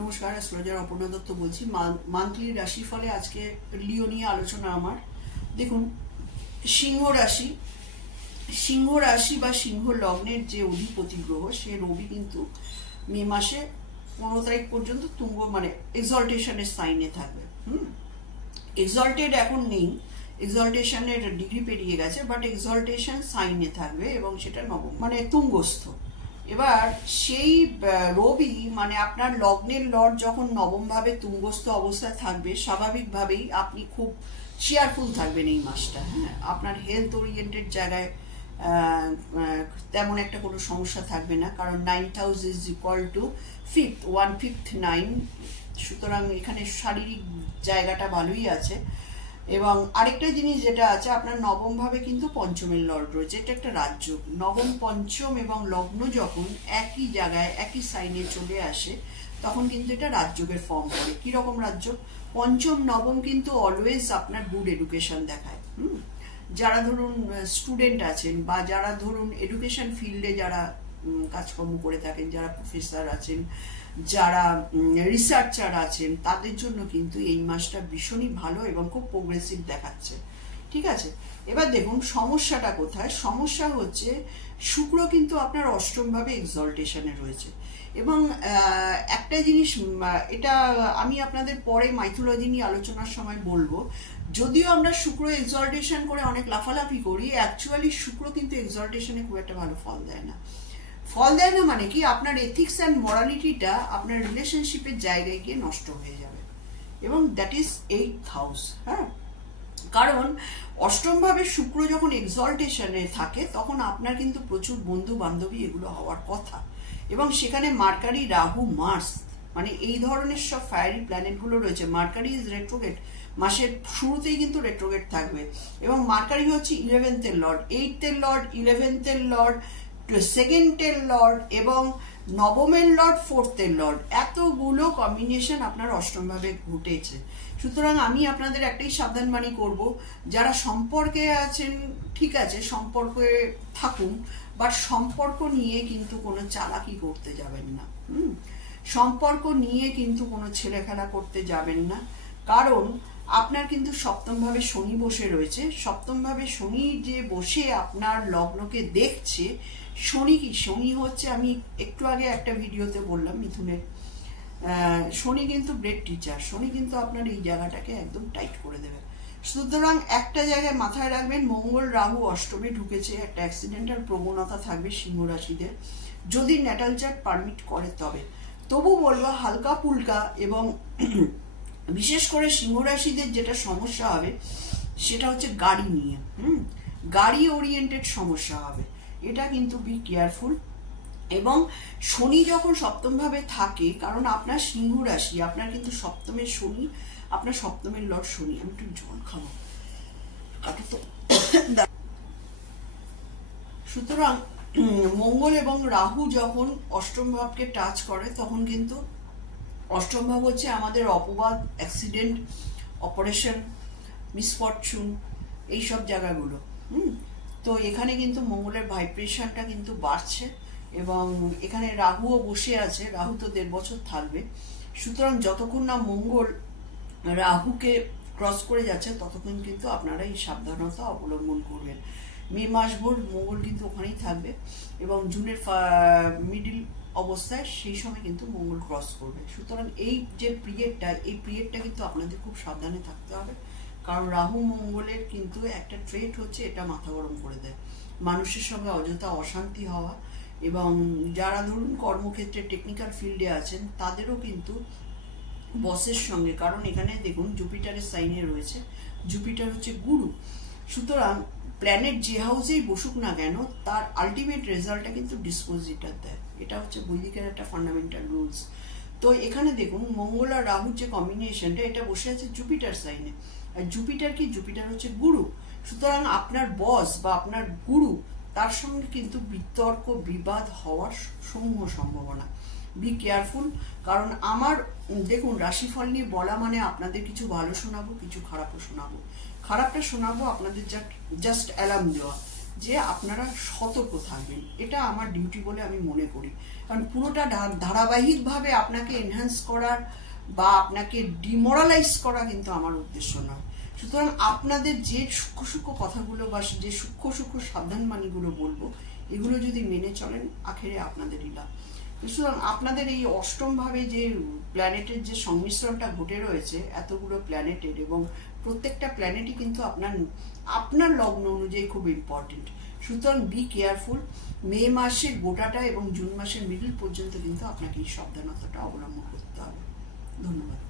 নমস্কার, অ্যাস্ট্রোলজার অপর্ণা দত্ত বলছি। মান্থলি রাশিফলে আজকে লিও নিয়ে আলোচনা আমার। দেখুন, সিংহ রাশি বা সিংহ লগ্নের যে অধিপতি গ্রহ সে রবি কিন্তু মে মাসে 15 তারিখ পর্যন্ত তুঙ্গ মানে এক্সল্টেশনের সাইনে থাকবে। এক্সল্টেড এখন নেই, এক্সল্টেশনের ডিগ্রি পেরিয়ে গেছে, বাট এক্সল্টেশন সাইনে থাকবে এবং সেটা নবম মানে তুঙ্গস্থ। এবার সেই রবি মানে আপনার লগ্নের লর্ড যখন নবম ভাবে তুঙ্গস্থ অবস্থায় থাকবে, স্বাভাবিকভাবেই আপনি খুব চেয়ারফুল থাকবেন এই মাসটা। হ্যাঁ, আপনার হেলথ ওরিয়েন্টেড জায়গায় তেমন একটা কোনো সমস্যা থাকবে না, কারণ 9th house is equal to 5th, 1/5 9। সুতরাং এখানে শারীরিক জায়গাটা ভালোই আছে। এবং আরেকটা জিনিস যেটা আছে, আপনার নবম ভাবে কিন্তু পঞ্চমের লর্ড রয়েছে, এটা একটা রাজ্য। নবম, পঞ্চম এবং লগ্ন যখন একই জায়গায় একই সাইনে চলে আসে তখন কিন্তু এটা রাজযোগের ফর্ম করে। কিরকম রাজ্য? পঞ্চম নবম কিন্তু অলওয়েজ আপনার গুড এডুকেশন দেখায়। যারা ধরুন স্টুডেন্ট আছেন বা যারা ধরুন এডুকেশন ফিল্ডে যারা কাজকর্ম করে থাকেন, যারা প্রফেসর আছেন, যারা রিসার্চার আছেন, তাদের জন্য কিন্তু এই মাসটা ভীষণই ভালো এবং খুব প্রোগ্রেসিভ দেখাচ্ছে। ঠিক আছে, এবার দেখুন সমস্যাটা কোথায়। সমস্যা হচ্ছে শুক্র কিন্তু আপনার অষ্টম ভাবে এক্সল্টেশনে রয়েছে। এবং একটা জিনিস, এটা আমি আপনাদের পরে মাইথোলজি নিয়ে আলোচনার সময় বলবো। যদিও আমরা শুক্র এক্সল্টেশন করে অনেক লাফালাফি করি, অ্যাকচুয়ালি শুক্র কিন্তু এক্সল্টেশনে খুব একটা ভালো ফল দেয় না। মানে কি, আপনার এথিক্স অ্যান্ড মরালিটিটা আপনার রিলেশনশিপের জায়গায় গিয়ে নষ্ট হয়ে যাবে, এবং দ্যাট ইজ 8th হাউস। হ্যাঁ, কারণ অষ্টম ভাবে শুক্র যখন এক্সল্টেশনে থাকে তখন আপনার কিন্তু প্রচুর বন্ধু বান্ধবী এগুলো হওয়ার কথা, এবং সেখানে মার্কারি, রাহু, মার্স মানে এই ধরনের সব ফায়ারি প্ল্যানেটগুলো রয়েছে। মার্কারি ইজ রেট্রোগেট, মাসের শুরুতেই কিন্তু রেট্রোগেট থাকবে, এবং মার্কারি হচ্ছে 11th এর লর্ড, 8th এর লর্ড, 11th এর লর্ড, 2nd এর লর্ড এবং নবমের লর্ড, 4th এর লর্ড। এতগুলো কম্বিনেশন আপনার অষ্টম ভাবে ঘটেছে। সুতরাং আমি আপনাদের একটাই সাবধানবাণী করব, যারা সম্পর্কে আছেন ঠিক আছে, সম্পর্কে থাকুন, বাট সম্পর্ক নিয়ে কিন্তু কোনো চালাকি করতে যাবেন না। সম্পর্ক নিয়ে কিন্তু কোনো ছেলেখেলা করতে যাবেন না, কারণ আপনার কিন্তু সপ্তম ভাবে শনি বসে রয়েছে। সপ্তম ভাবে শনি যে বসে আপনার লগ্নকে দেখছে, শনি কি, শনি হচ্ছে, আমি একটু আগে একটা ভিডিওতে বললাম মিথুনের, শনি কিন্তু ব্রেড টিচার। শনি কিন্তু আপনার এই জায়গাটাকে একদম টাইট করে দেবে। সুতরাং একটা জায়গায় মাথায় রাখবেন, মঙ্গল রাহু অষ্টমে ঢুকেছে, একটা অ্যাক্সিডেন্টাল প্রবণতা থাকবে সিংহ রাশিদের, যদি ন্যাটাল চার্ট পারমিট করে তবে। তবু বলবো হালকা পুলকা, এবং বিশেষ করে সিংহ রাশিদের যেটা সমস্যা হবে সেটা হচ্ছে গাড়ি নিয়ে। গাড়ি ওরিয়েন্টেড সমস্যা হবে, এটা কিন্তু বি কেয়ারফুল। এবং শনি যখন সপ্তম ভাবে থাকে, কারণ আপনার সিংহ রাশি, আপনার কিন্তু সপ্তমের শনি, আপনার সপ্তমের লর্ড শনি। আমি একটু জল খাবো, সুতরাং মঙ্গল এবং রাহু যখন অষ্টম ভাবকে টাচ করে তখন কিন্তু অষ্টম ভাব হচ্ছে আমাদের অপবাদ, অ্যাক্সিডেন্ট, অপারেশন, মিসফরচুন, এইসব জায়গাগুলো। তো এখানে কিন্তু মঙ্গলের ভাইব্রেশনটা কিন্তু বাড়ছে, এবং এখানে রাহুও বসে আছে। রাহু তো 1.5 বছর থাকবে। সুতরাং যতক্ষণ না মঙ্গল রাহুকে ক্রস করে যাচ্ছে ততক্ষণ কিন্তু আপনারা এই সাবধানতা অবলম্বন করবেন। মে মাস ভোর মঙ্গল কিন্তু ওখানেই থাকবে, এবং জুনের মিডিল অবস্থায় সেই সময় কিন্তু মঙ্গল ক্রস করবে। সুতরাং এই যে পিরিয়ডটা, এই পিরিয়ডটা কিন্তু আপনাদের খুব সাবধানে থাকতে হবে, কারণ রাহু মঙ্গলের কিন্তু একটা ট্রেট হচ্ছে, এটা মাথা গরম করে দেয়, মানুষের সঙ্গে অযথা অশান্তি হওয়া। এবং যারা ধরুন কর্মক্ষেত্রে টেকনিক্যাল ফিল্ডে আছেন তাদেরও কিন্তু বসের সঙ্গে, কারণ এখানে দেখুন জুপিটারের সাইনে রয়েছে, জুপিটার হচ্ছে গুরু। সুতরাং প্ল্যানেট যে হাউসেই বসুক না কেন, তার আলটিমেট রেজাল্টটা কিন্তু ডিসপোজিটার দেয়। এটা হচ্ছে বৈদিকের একটা ফান্ডামেন্টাল রুলস। তো এখানে দেখুন মঙ্গল আর রাহুর যে কম্বিনেশনটা, এটা বসে আছে জুপিটার সাইনে, আর জুপিটার কি, জুপিটার হচ্ছে গুরু। সুতরাং আপনার বস বা আপনার গুরু, তার সঙ্গে কিন্তু বিতর্ক বিবাদ হওয়ার সমূহ সম্ভাবনা। বি কেয়ারফুল, কারণ আমার দেখুন রাশিফল নিয়ে বলা মানে আপনাদের কিছু ভালো শোনাবো, কিছু খারাপও শোনাবো। খারাপটা শোনাবো আপনাদের জাস্ট অ্যালার্ম দেওয়া, যে আপনারা সতর্ক থাকবেন, এটা আমার ডিউটি বলে আমি মনে করি। কারণ পুরোটা ধারাবাহিকভাবে আপনাকে এনহ্যান্স করার বা আপনাকে ডিমোরালাইজ করা কিন্তু আমার উদ্দেশ্য নয়। সুতরাং আপনাদের যে সূক্ষ্ম সূক্ষ্ম কথাগুলো বা যে সূক্ষ্ম সূক্ষ্ম সাবধানবাণীগুলো বলবো, এগুলো যদি মেনে চলেন আখেরে আপনাদেরই লাভ। সুতরাং আপনাদের এই অষ্টম ভাবে যে প্ল্যানেটের যে সংমিশ্রণটা ঘটে রয়েছে এতগুলো প্ল্যানেটের, এবং প্রত্যেকটা প্ল্যানেটই কিন্তু আপনার লগ্ন অনুযায়ী খুব ইম্পর্টেন্ট। সুতরাং বি কেয়ারফুল। মে মাসের গোটাটা এবং জুন মাসের মিডল পর্যন্ত কিন্তু আপনাকে এই সাবধানতাটা অবলম্বন করতে হবে। ধন্যবাদ।